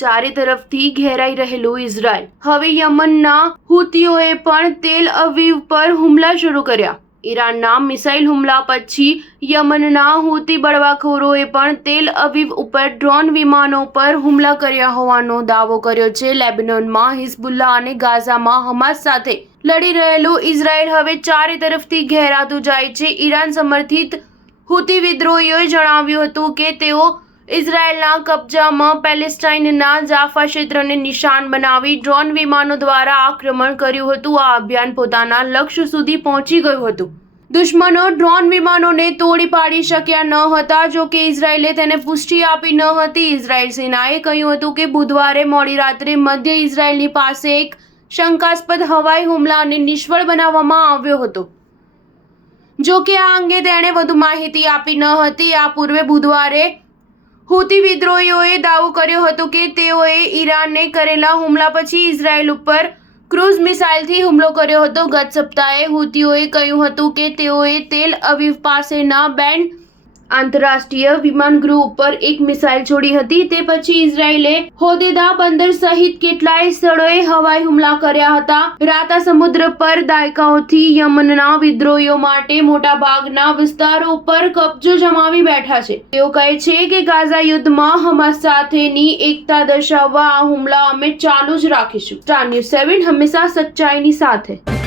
ચારે તરફથી ઘેરાઈ રહેલું ઇઝરાયલ. હવે યમનના હુતીઓએ પણ તેલ અવીવ પર હુમલા શરૂ કર્યા. ઈરાનના મિસાઇલ હુમલા પછી યમનના હુતી બળવાખોરોએ પણ તેલ અવીવ ઉપર ડ્રોન વિમાનો પર હુમલા કર્યા હોવાનો દાવો કર્યો છે. લેબનોનમાં હિઝબુલ્લાહ અને ગાઝામાં હમાસ સાથે લડી રહેલું ઇઝરાયલ હવે ચારે તરફથી ઘેરાતું જાય છે. ઈરાન સમર્થિત હુતી વિદ્રોહીઓએ જણાવ્યું હતું કે તેઓ ઇઝરાયેલના કબજામાં પેલેસ્ટાઇનના જાફા ક્ષેત્રને નિશાન બનાવી ડ્રોન વિમાનો દ્વારા આક્રમણ કર્યું હતું. આ અભિયાન પોતાના લક્ષ્ય સુધી પહોંચી ગયું હતું. દુશ્મનો ડ્રોન વિમાનોને તોડી પાડી શક્યા ન હતા. જો કે ઇઝરાયેલે તેને પુષ્ટિ આપી ન હતી. ઇઝરાયેલ સેનાએ કહ્યું હતું કે બુધવારે મોડી રાત્રે મધ્ય ઇઝરાયેલની પાસે એક શંકાસ્પદ હવાઈ હુમલાને નિષ્ફળ બનાવવામાં આવ્યો હતો. જો કે આ અંગે તેણે વધુ માહિતી આપી ન હતી. આ પૂર્વે બુધવારે હુતી વિદ્રોહીઓએ દાવો કર્યો હતો કે તેઓએ ઈરાનને કરેલા હુમલા પછી ઇઝરાયેલ ઉપર ક્રૂઝ મિસાઇલથી હુમલો કર્યો હતો. ગત સપ્તાહે હુતીઓએ કહ્યું હતું કે તેઓએ તેલ અવીવ પાસેના બેન આંતરરાષ્ટ્રીય વિમાનગૃહ ઉપર એક મિસાઇલ છોડી હતી. તે પછી ઇઝરાયેલે હોદેદા બંદર સહિત કેટલાય સ્થળોએ હવાઈ હુમલા કર્યા હતા. રાતા સમુદ્ર પર દાયકાઓથી યમનના વિદ્રોહીઓ માટે મોટા ભાગના વિસ્તારો પર કબજો જમાવી બેઠા છે. તેઓ કહે છે કે ગાઝા યુદ્ધમાં હમાસ સાથેની એકતા દર્શાવવા આ હુમલા અમે ચાલુ જ રાખીશું. સ્ટાર ન્યૂઝ 7 હંમેશા સચ્ચાઈની સાથે.